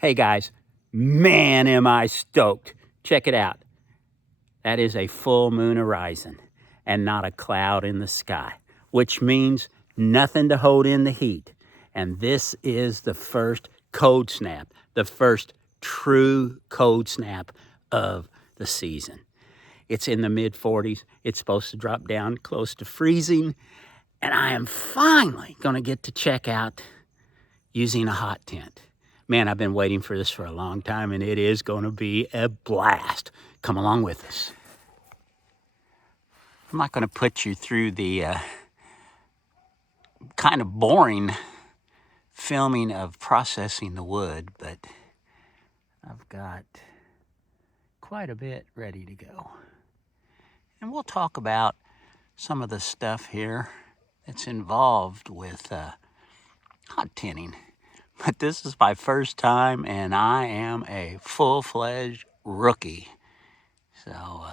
Hey guys, man, am I stoked. Check it out. That is a full moon horizon and not a cloud in the sky, which means nothing to hold in the heat. And this is the first cold snap, the first true cold snap of the season. It's in the mid 40s. It's supposed to drop down close to freezing. And I am finally going to get to check out using a hot tent. Man, I've been waiting for this for a long time, and it is going to be a blast. Come along with us. I'm not going to put you through the kind of boring filming of processing the wood, but I've got quite a bit ready to go. And we'll talk about some of the stuff here that's involved with hot tenting. But this is my first time, and I am a full-fledged rookie. So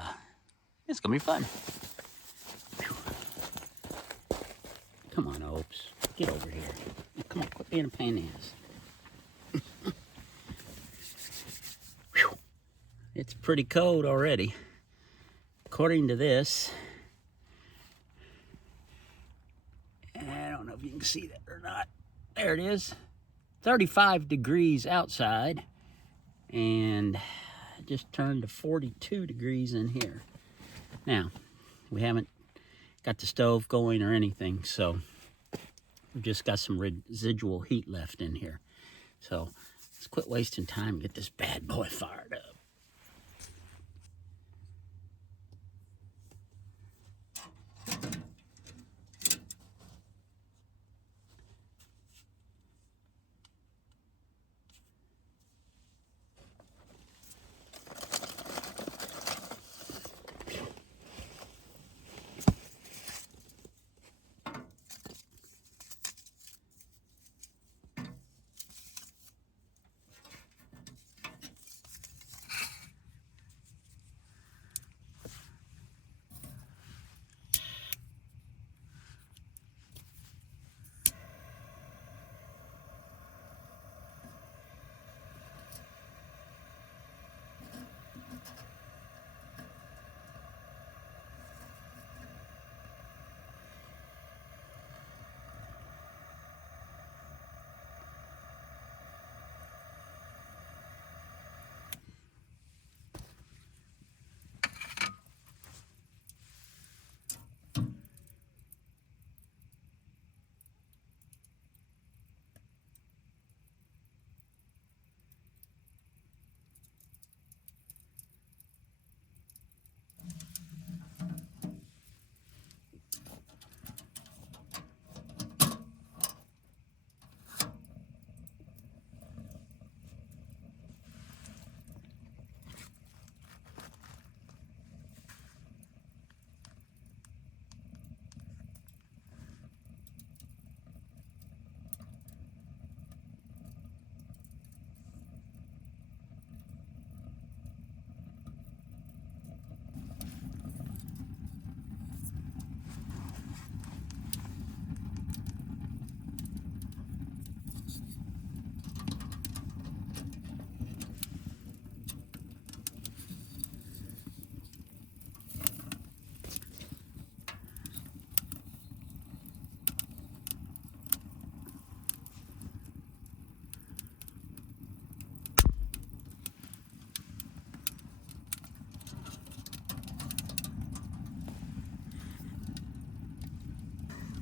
it's going to be fun. Come on, Opes. Get over here. Come on, quit being a pain in the ass. It's pretty cold already. According to this, I don't know if you can see that or not. There it is. 35 degrees outside, and I just turned to 42 degrees in here. Now, we haven't got the stove going or anything, so we've just got some residual heat left in here. So let's quit wasting time and get this bad boy fired up.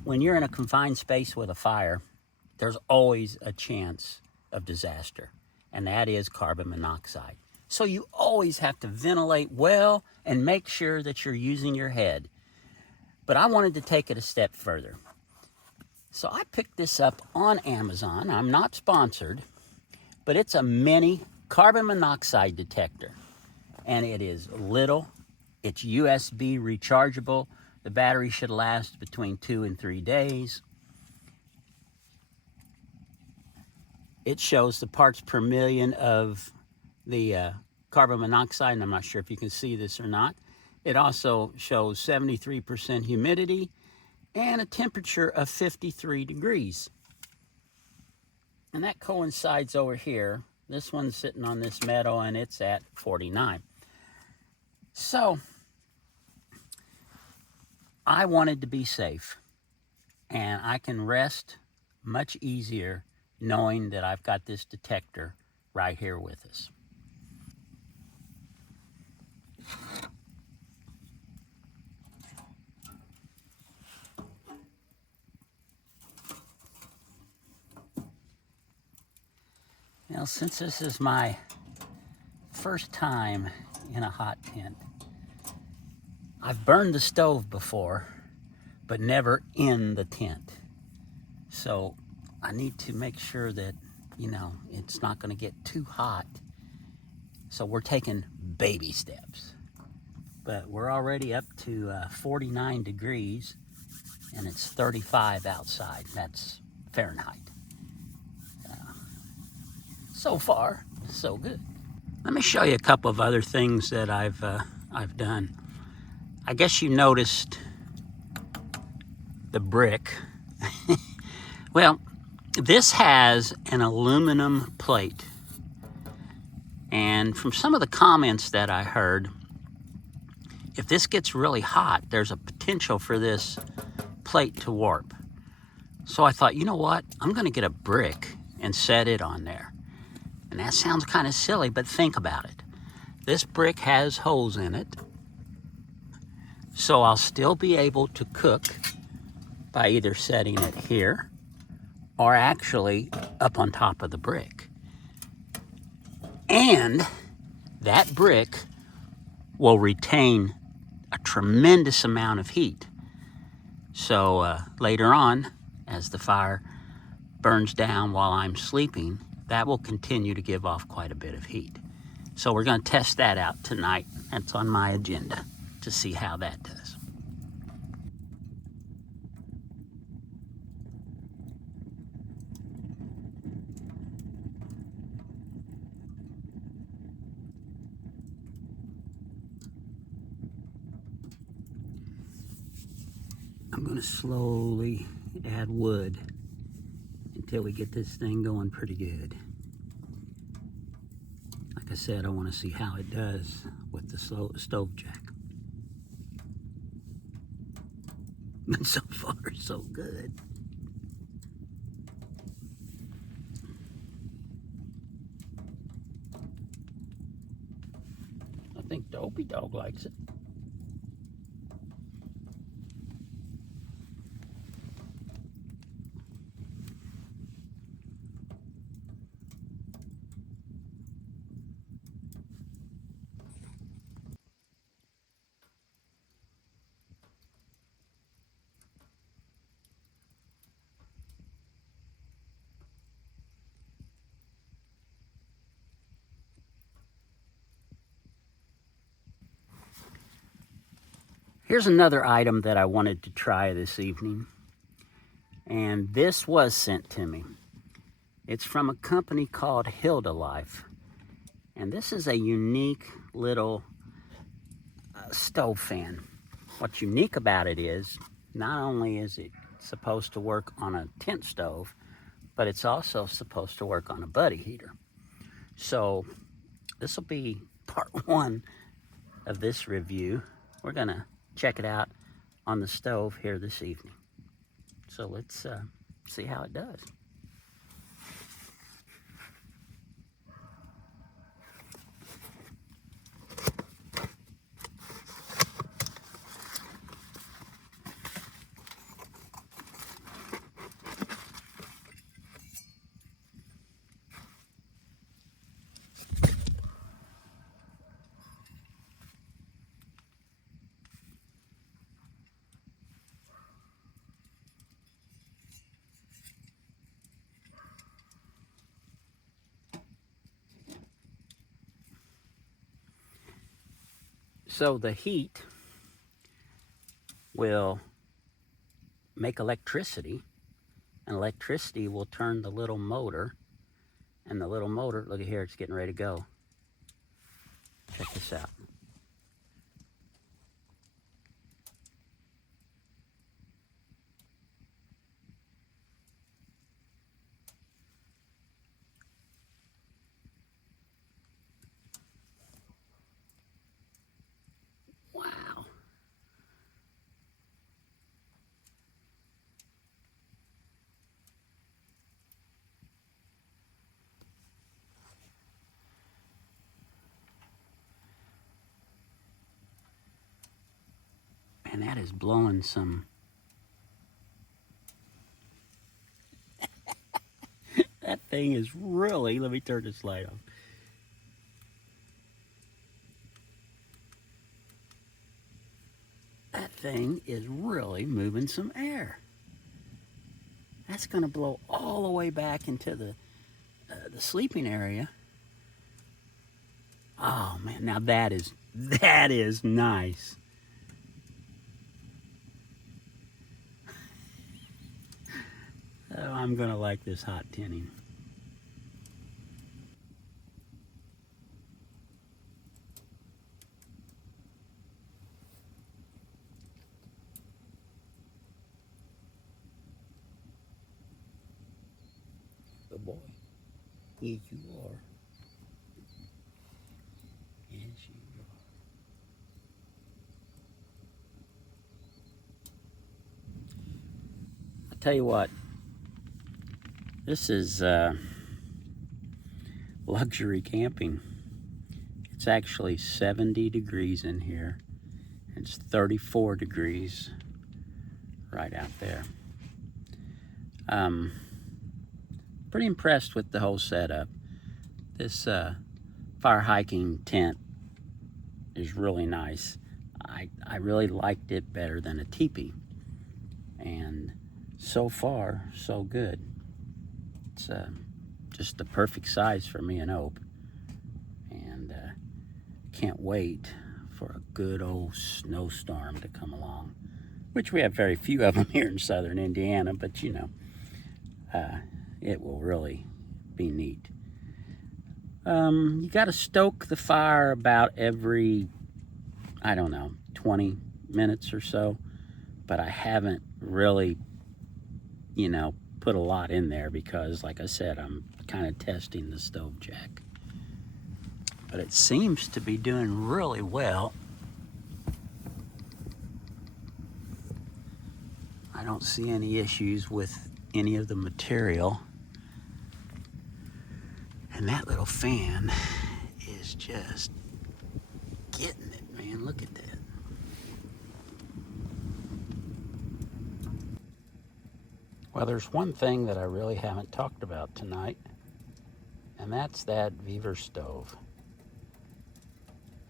When you're in a confined space with a fire, there's always a chance of disaster, and that is carbon monoxide. So you always have to ventilate well and make sure that you're using your head. But I wanted to take it a step further. So I picked this up on Amazon. I'm not sponsored, but it's a mini carbon monoxide detector. And it is little, it's USB rechargeable. The battery should last between 2 and 3 days. It shows the parts per million of the carbon monoxide, and I'm not sure if you can see this or not. It also shows 73% humidity and a temperature of 53 degrees. And that coincides over here This one's sitting on this meadow and it's at 49. So I wanted to be safe, and I can rest much easier knowing that I've got this detector right here with us. Now, since this is my first time in a hot tent, I've burned the stove before, but never in the tent. So I need to make sure that, it's not going to get too hot. So we're taking baby steps. But we're already up to 49 degrees, and it's 35 outside. That's Fahrenheit. So far, so good. Let me show you a couple of other things that I've done. I guess you noticed the brick. Well, this has an aluminum plate. And from some of the comments that I heard, if this gets really hot, there's a potential for this plate to warp. So I thought, you know what? I'm going to get a brick and set it on there. And that sounds kind of silly, but think about it. This brick has holes in it, so I'll still be able to cook by either setting it here or actually up on top of the brick. And that brick will retain a tremendous amount of heat. So later on, as the fire burns down while I'm sleeping, that will continue to give off quite a bit of heat. So we're going to test that out tonight. That's on my agenda to see how that does. I'm going to slowly add wood until we get this thing going pretty good. Like I said, I want to see how it does with the stove jack. But so far, so good. I think Dopey Dog likes it. Here's another item that I wanted to try this evening, and this was sent to me. It's from a company called Hilda Life, and this is a unique little stove fan. What's unique about it is not only is it supposed to work on a tent stove, but it's also supposed to work on a buddy heater. So this will be part one of this review. We're gonna check it out on the stove here this evening. So let's see how it does. So the heat will make electricity, and electricity will turn the little motor, and the little motor, look at here, it's getting ready to go. Check this out. And that is blowing some. That thing is really, let me turn this light off. That thing is really moving some air. That's gonna blow all the way back into the sleeping area. Oh man, now that is nice. Oh, I'm gonna like this hot tinning. Good boy. Yes, you are. Yes, you are. I'll tell you what, this is luxury camping. It's actually 70 degrees in here. It's 34 degrees right out there. Pretty impressed with the whole setup. This FireHiking tent is really nice. I really liked it better than a teepee. And so far, so good. It's just the perfect size for me and Ope. And can't wait for a good old snowstorm to come along, which we have very few of them here in southern Indiana, but you know, it will really be neat. You got to stoke the fire about every, I don't know, 20 minutes or so, but I haven't really, you know, put a lot in there because, like I said, I'm kind of testing the stove jack. But it seems to be doing really well. I don't see any issues with any of the material. And that little fan is just getting it, man. Look at that. Well, there's one thing that I really haven't talked about tonight, and that's that Beaver stove.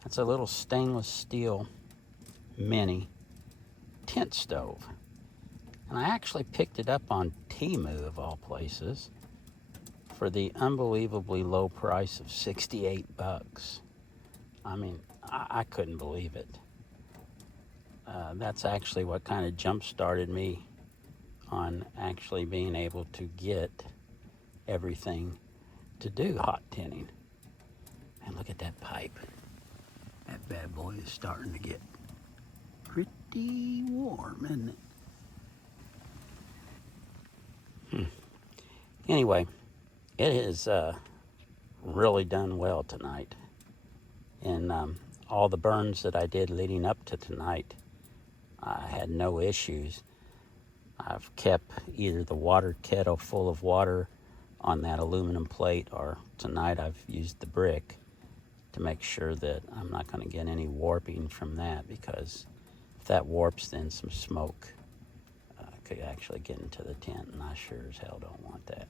That's a little stainless steel mini tent stove. And I actually picked it up on Temu, of all places, for the unbelievably low price of 68 bucks. I mean, I couldn't believe it. That's actually what kind of jump-started me on actually being able to get everything to do hot tinning. And look at that pipe. That bad boy is starting to get pretty warm, isn't it? Anyway, it has really done well tonight. And all the burns that I did leading up to tonight, I had no issues. I've kept either the water kettle full of water on that aluminum plate, or tonight I've used the brick to make sure that I'm not going to get any warping from that, because if that warps, then some smoke could actually get into the tent, and I sure as hell don't want that.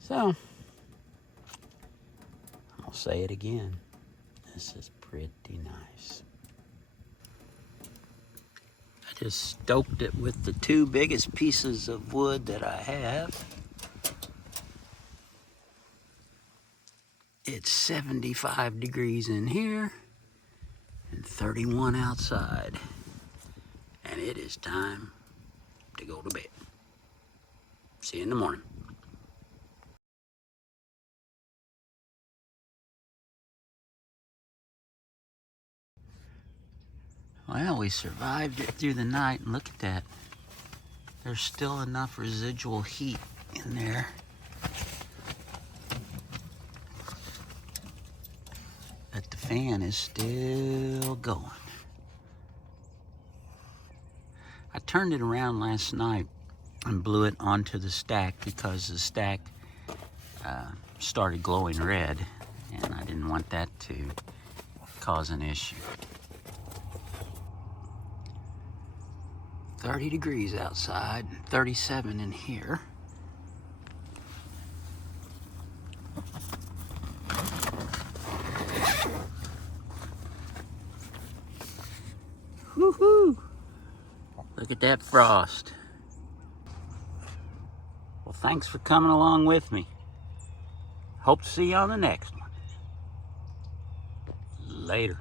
So, I'll say it again. This is pretty nice. I just stoked it with the two biggest pieces of wood that I have. It's 75 degrees in here and 31 outside. And it is time to go to bed. See you in the morning. Well, we survived it through the night, and look at that. There's still enough residual heat in there. But the fan is still going. I turned it around last night and blew it onto the stack because the stack started glowing red, and I didn't want that to cause an issue. 30 degrees outside, 37 in here. Woohoo! Look at that frost. Well, thanks for coming along with me. Hope to see you on the next one. Later.